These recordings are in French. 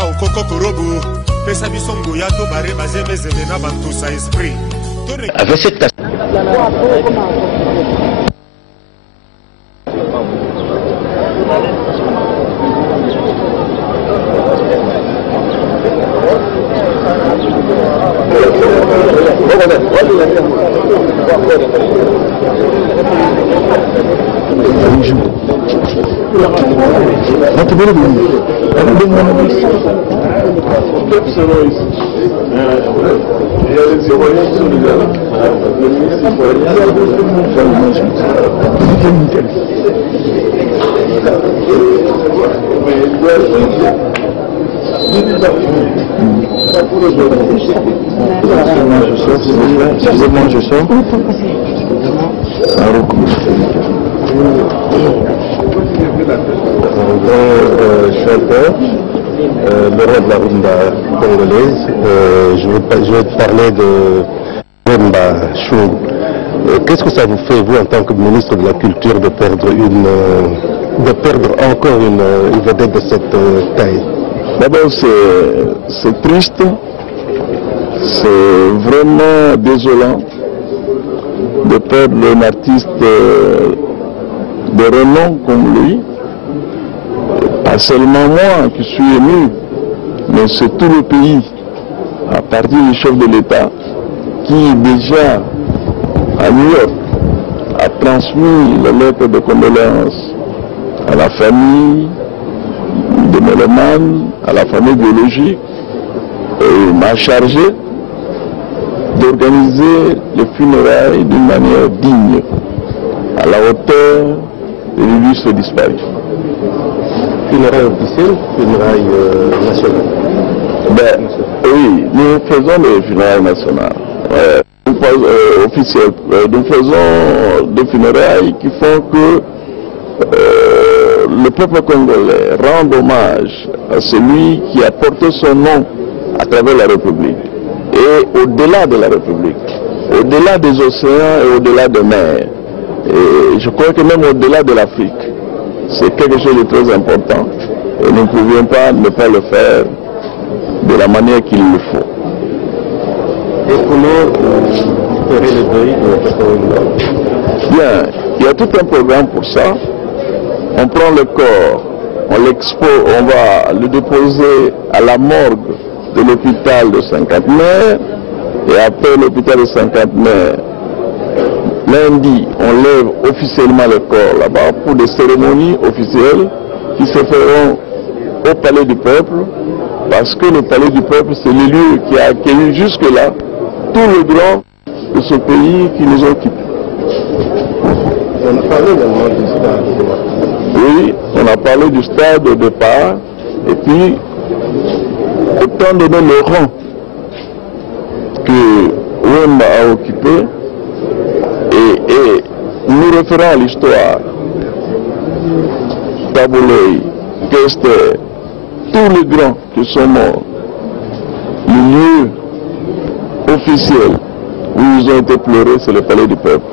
Kaka okoko korobo. Pesa bisongo ya to bare bazeme zemena bantu sa esprit. Avec cette je sors. Le roi de la rumba congolaise, je vais te parler de Wemba Chou. Qu'est-ce que ça vous fait, vous, en tant que ministre de la Culture, de perdre encore une vedette de cette taille? D'abord, c'est triste, c'est vraiment désolant de perdre un artiste de renom comme lui. Pas seulement moi qui suis ému, mais c'est tout le pays, à partir du chef de l'État, qui déjà à New York a transmis la lettre de condoléances à la famille de Méloman, à la famille biologique, et m'a chargé d'organiser les funérailles d'une manière digne, à la hauteur de l'illustre disparu. Funérailles officielles, funérailles nationales? Ben, oui, nous faisons des funérailles nationales, officielles. Nous faisons des funérailles qui font que le peuple congolais rend hommage à celui qui a porté son nom à travers la République et au-delà de la République, au-delà des océans et au-delà des mers. Et je crois que même au-delà de l'Afrique, c'est quelque chose de très important et nous ne pouvions pas ne pas le faire de la manière qu'il le faut. Et comment vous ferez le deuil de Papa Wemba? Bien, il y a tout un programme pour ça. On prend le corps, on l'expose, on va le déposer à la morgue de l'hôpital de Saint-Catherine et après l'hôpital de Saint-Catherine, lundi, on lève officiellement le corps là-bas pour des cérémonies officielles qui se feront au Palais du Peuple, parce que le Palais du Peuple, c'est le lieu qui a accueilli jusque-là tous les grands de ce pays qui nous ont quittés. On a parlé également du stade. Oui, on a parlé du stade au départ, et puis, étant donné le rang que Wemba a occupé, et nous référons à l'histoire, Tabouley, Kester, tous les grands qui sont morts, le lieu officiel où ils ont été pleurés, c'est le Palais du Peuple.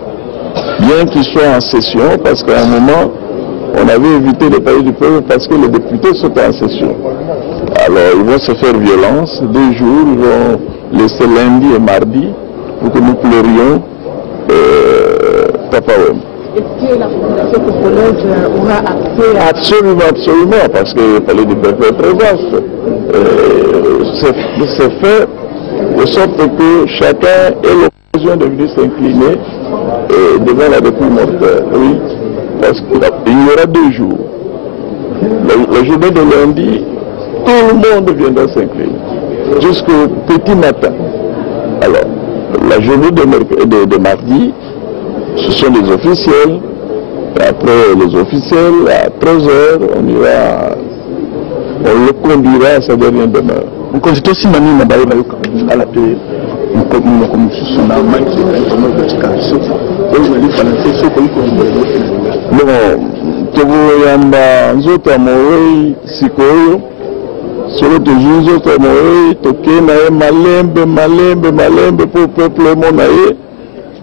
Bien qu'ils soient en session, parce qu'à un moment, on avait évité le Palais du Peuple parce que les députés sont en session. Alors, ils vont se faire violence. 2 jours, ils vont laisser lundi et mardi pour que nous pleurions Papa Wemba. Est-ce que la population congolaise aura accès à... Absolument, absolument, parce que le Palais du Peuple est très vaste. C'est fait de sorte que chacun ait l'occasion de venir s'incliner devant la dépouille mortelle. Oui, parce qu'il y aura 2 jours. La journée de lundi, tout le monde viendra s'incliner, jusqu'au petit matin. Alors, la journée de mardi, ce sont des officiels. Et après les officiels, à 13h, on le conduira à sa dernière demeure. Toboyamba nzota moyi sikoyo solo toujours nzota moyi tokena ye malembe pour peuple monaye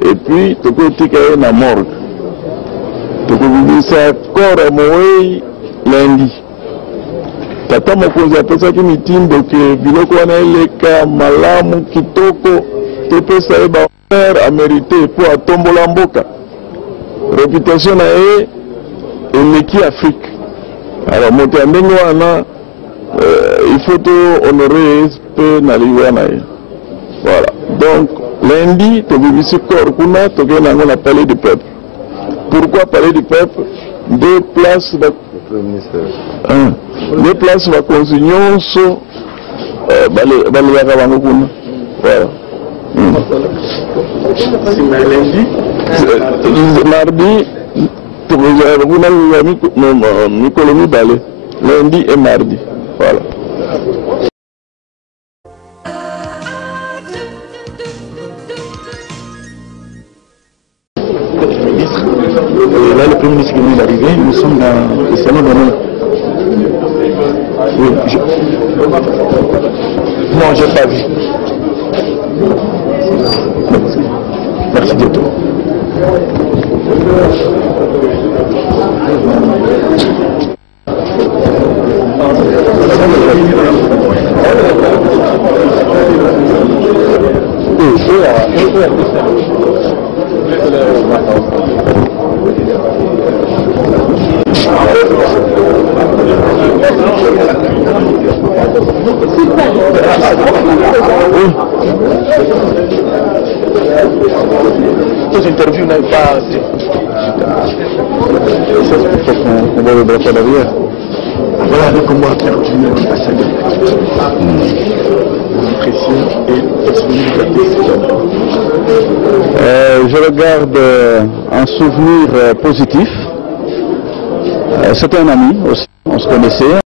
et puis tokotika ye na morgue tokobimisa corps moyi lundi tata mokonzi apesaki mitindo ke biloko wana eleka malamu kitoko topesa ye bahonneur amérité mpo atombola mboka. Réputation na ye eleki Afrique. Alors moto ya ndenge wana il faut to honorer pe na liwa na ye. Voilà. Donc lundi tobimisi corps kuna tokende yango na palais du peuple. Pourquoi palais du peuple? Deux places bakonzi nyonso baleyaka bango kuna. Voilà. Mardi kuna mikolo mibale, lundi et mardi. Voilà. Et là, le Premier ministre qui vient d'arriver, nous sommes dans le salon d'honneur. Oui, non, je n'ai pas vu. Merci de tout. Ces interviews n'avaient pas assez. Ça, c'est pour qu'on va le braquer à l'arrière. Voilà, donc on va perdu l'ambassadeur. Je regarde un souvenir positif. C'était un ami aussi, on se connaissait.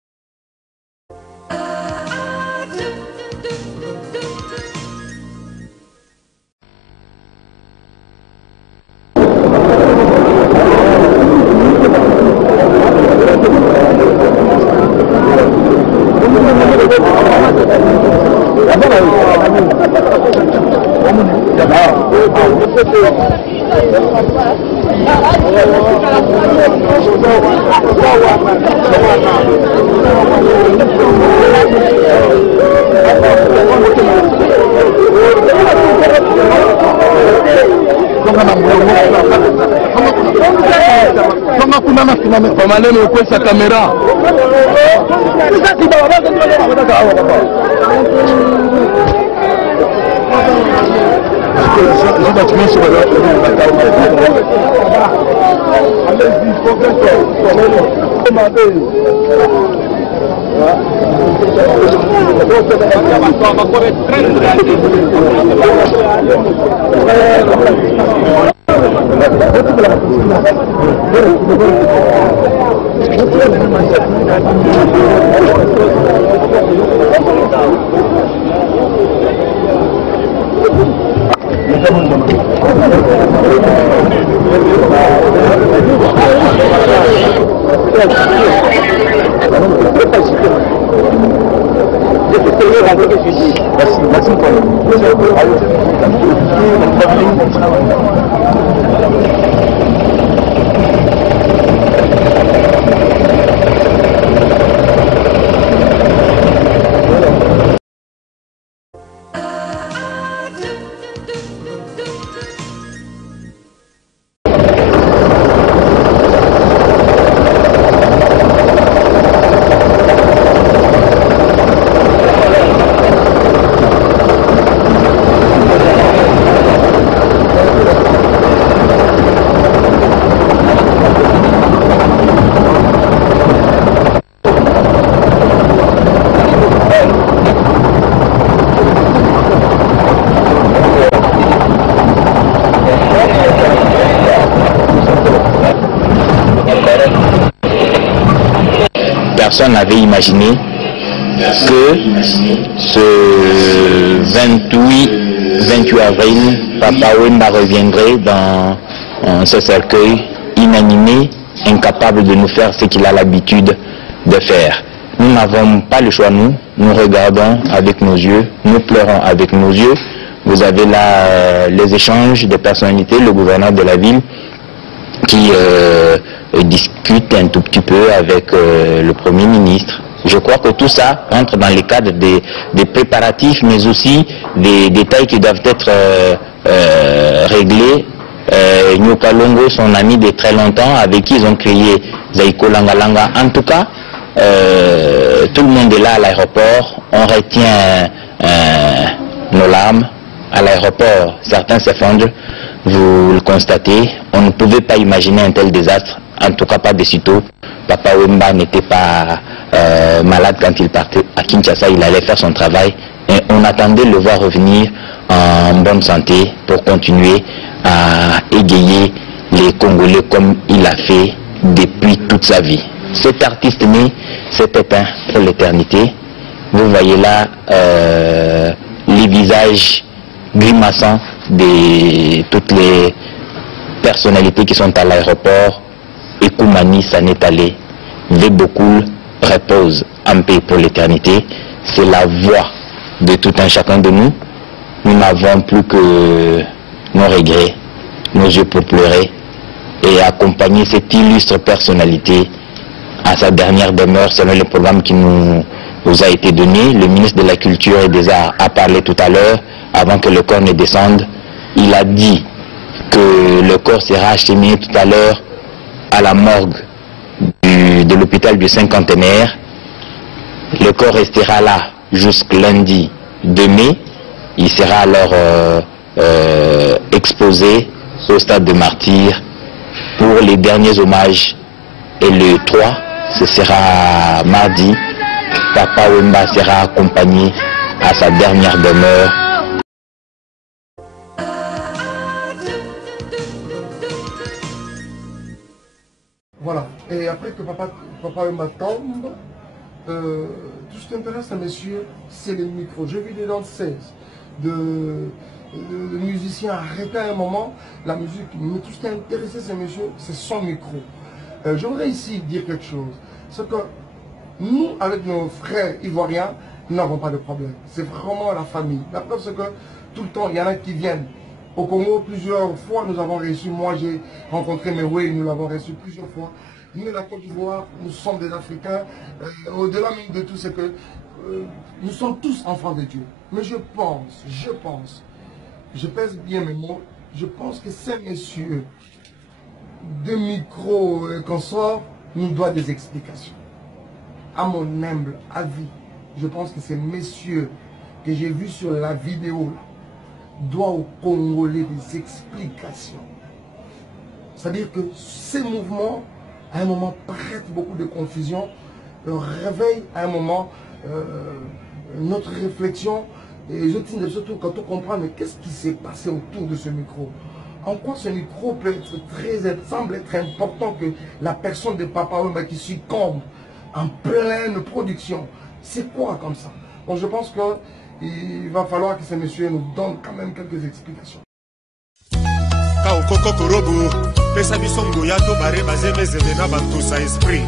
Maneno kwa sa kamera. Personne n'avait imaginé que ce 28 avril, Papa Wemba reviendrait dans ce cercueil inanimé, incapable de nous faire ce qu'il a l'habitude de faire. Nous n'avons pas le choix, nous regardons avec nos yeux, nous pleurons avec nos yeux. Vous avez là les échanges de personnalités, le gouverneur de la ville qui discute un tout petit peu avec le Premier ministre. Je crois que tout ça entre dans le cadre des préparatifs, mais aussi des détails qui doivent être réglés. Nyoka Longo, son ami de très longtemps, avec qui ils ont créé Zaiko Langalanga. En tout cas, tout le monde est là à l'aéroport. On retient nos larmes. À l'aéroport, certains s'effondrent. Vous le constatez. On ne pouvait pas imaginer un tel désastre. En tout cas, pas de sitôt. Papa Wemba n'était pas malade quand il partait à Kinshasa. Il allait faire son travail. Et on attendait le voir revenir en bonne santé pour continuer à égayer les Congolais comme il a fait depuis toute sa vie. Cet artiste né s'est éteint pour l'éternité. Vous voyez là les visages grimaçants de toutes les personnalités qui sont à l'aéroport. Et Koumani s'en est allé. Vebokoul repose en paix pour l'éternité. C'est la voix de tout un chacun de nous. Nous n'avons plus que nos regrets, nos yeux pour pleurer et accompagner cette illustre personnalité à sa dernière demeure selon le programme qui nous a été donné. Le ministre de la Culture et des Arts a parlé tout à l'heure, avant que le corps ne descende. Il a dit que le corps sera acheminé tout à l'heure à la morgue de l'hôpital du Cinquantenaire. Le corps restera là jusqu'à lundi 2 mai. Il sera alors exposé au stade de Martyrs pour les derniers hommages. Et le 3, ce sera mardi. Papa Wemba sera accompagné à sa dernière demeure. Voilà. Et après que Papa Wemba tombe, tout ce qui intéresse à monsieur, c'est les micros. Je vis des danses de musiciens arrêter à un moment la musique, mais tout ce qui a intéressé ces messieurs, c'est son micro. Je voudrais ici dire quelque chose. C'est que nous, avec nos frères ivoiriens, nous n'avons pas de problème. C'est vraiment la famille. La preuve, c'est que tout le temps, il y en a qui viennent. Au Congo, plusieurs fois, nous avons reçu. Moi, j'ai rencontré Meroué, nous l'avons reçu plusieurs fois. Nous, la Côte d'Ivoire, nous sommes des Africains. Au-delà même de tout, c'est que nous sommes tous enfants de Dieu. Mais je pense, je pèse bien mes mots, je pense que ces messieurs de micro qu'on sort nous doivent des explications. À mon humble avis, je pense que ces messieurs que j'ai vus sur la vidéo doivent aux Congolais des explications. C'est-à-dire que ces mouvements, à un moment, prêtent beaucoup de confusion, réveillent à un moment notre réflexion. Et je dis surtout quand on comprend, mais qu'est-ce qui s'est passé autour de ce micro? En quoi ce micro peut être semble être important que la personne de Papa Wemba qui succombe en pleine production? C'est quoi comme ça? Donc je pense qu'il va falloir que ces messieurs nous donnent quand même quelques explications. Kao koko korobo, pesa bisongo ya to bare bazeme zemena bantosa esprit.